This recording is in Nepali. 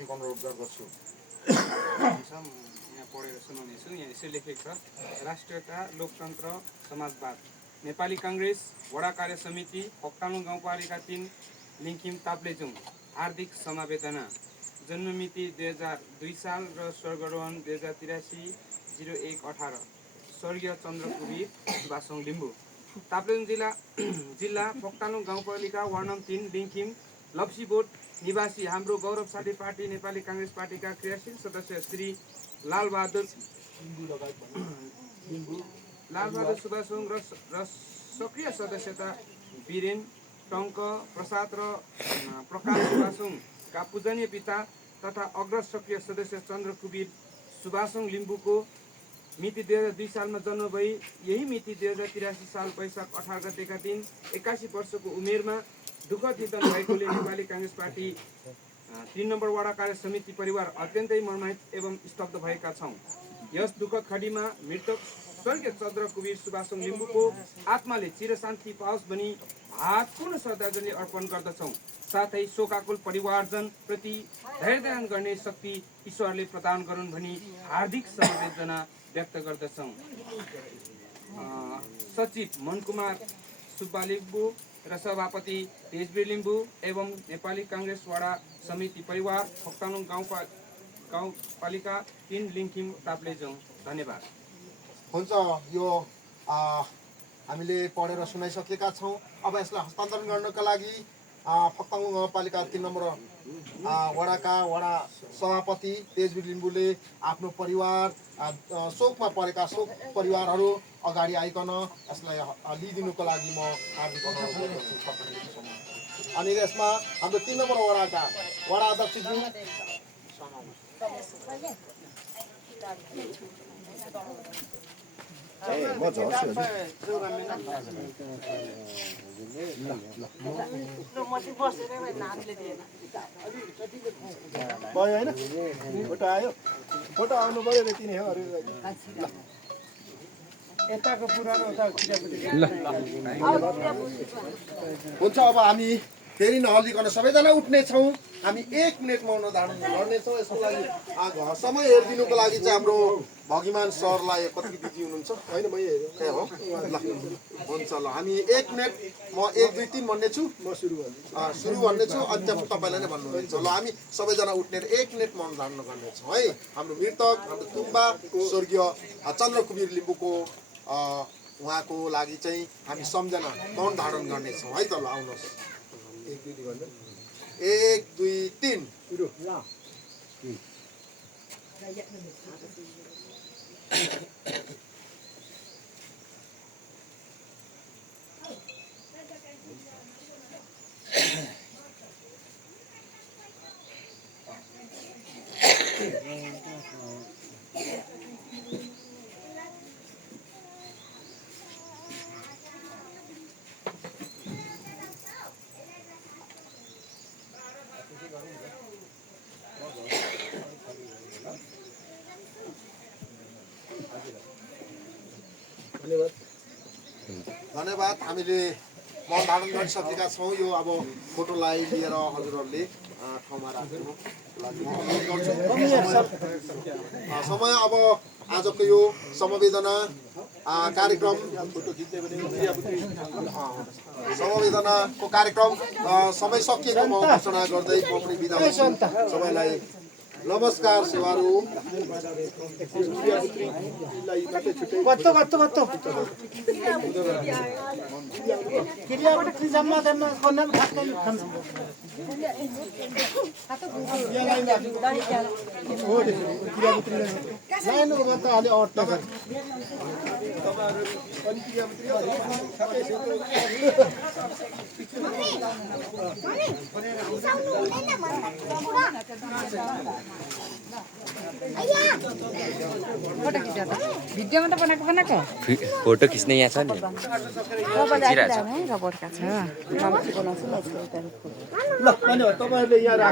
हार्दिक अनुरोध गर्दछु। यहाँ पढेर सुनाउनेछु। यहाँ यसो लेखेको छ, राष्ट्रियता, लोकतन्त्र, समाजवाद, नेपाली काङ्ग्रेस वडा कार्य समिति पक्तालुङ गाउँपालिका 3 लिङ्किम ताप्लेजुङ हार्दिक समवेदना। जन्ममिति 2002 साल र स्वर्गरोहण 2083-01-18 स्वर्गीय चन्द्र कुबीर सुभाषोङ लिम्बू। ताप्लेजुङ जिल्ला पक्तालुङ गाउँपालिका वार्ड नम्बर 3 लिङ्किम लप्सी बोट निवासी हाम्रो गौरवशाली पार्टी नेपाली काङ्ग्रेस पार्टीका क्रियाशील सदस्य श्री लालबहादुर सुभाषोङ र सक्रिय सदस्यता वीरेन टङ्क प्रसाद र प्रकाश सुभाषोङका पूजनीय पिता तथा अग्रज सक्रिय सदस्य चन्द्र कुबीर सुभाषोङ लिम्बूको मिति 2002 सालमा जन्म भई यही मिति 2083 साल वैशाख 18 गतेका दिन 81 वर्षको उमेरमा दुःखद निधन भएकोले नेपाली काङ्ग्रेस पार्टी 3 नम्बर वडा कार्य समिति परिवार अत्यन्तै मर्माहित एवं स्तब्ध भएका छौँ। यस दुःखद घडीमा मृतक स्वर्गीय चन्द्र कुबीर सुभाषोङ लिम्बूको आत्माले चिरशान्ति पाओस् भनी भावपूर्ण श्रद्धाञ्जली अर्पण गर्दछौँ। साथै शोकाकुल परिवारजन प्रति धैर्यदान गर्ने शक्ति ईश्वरले प्रदान गरून् भनी हार्दिक समवेदना व्यक्त गर्दछौँ। सचिव मनकुमार सुब्बा लिम्बू र सभापति तेजवीर लिम्बू एवं नेपाली काङ्ग्रेस वडा समिति परिवार पक्तालुङ गाउँपालिका 3 लिङ्किम ताप्लेजुङ। धन्यवाद। हुन्छ, यो हामीले पढेर सुनाइसकेका छौँ। अब यसलाई हस्तान्तरण गर्नका लागि पक्तालुङ गाउँपालिका 3 नम्बर वडाका वडा सभापति तेजवीर लिम्बूले आफ्नो परिवार शोकमा परेका शोक परिवारहरू अगाडि आइकन यसलाई लिइदिनुको लागि म हार्दिक अनुरोध गर्दछु। अनि यसमा हाम्रो 3 नम्बर वडाका वडा अध्यक्षज्यू भयो होइन, फोटो आयो, फोटो आउनु पर्यो यति नै हो। यताको पुरानो हुन्छ। अब हामी फेरि नहल्लिकन सबैजना उठ्नेछौँ। हामी 1 मिनट मौन धारण गर्नेछौँ। यसको लागि समय हेरिदिनुको लागि चाहिँ हाम्रो भगिमान सरलाई कति बिजी हुनुहुन्छ होइन मै हेरेँ हो ल हुन्छ। ल हामी 1 मिनट म 1 2 3 भन्नेछु, म सुरु भन्नेछु, अन्त्य तपाईँलाई नै भन्नुहुन्छ। ल हामी सबैजना उठ्नेर 1 मिनट मौन धारण गर्नेछौँ है। हाम्रो मृतक हाम्रो तुम्बा स्वर्गीय चन्द्र कुबीर लिम्बूको उहाँको लागि चाहिँ हामी सम्झना मौन धारण गर्नेछौँ है त। ल आउनुहोस्। 1 2 3 धन्यवाद। हामीले मौन धारण गरिसकेका छौँ। यो अब फोटोलाई लिएर हजुरहरूले ठाउँमा राख्नु लागि म अनुरोध गर्छु। समय अब आजको यो समवेदना कार्यक्रम समवेदनाको कार्यक्रम समय सकिएको म घोषणा गर्दै म पनि बिदा हुन्छु। सबैलाई नमस्कार सेवारू। भिडियोमा त बनाएको फोटो खिच्ने यहाँ छ नि रबर्ट का छ। ल धन्यवाद। तपाईँहरूले यहाँ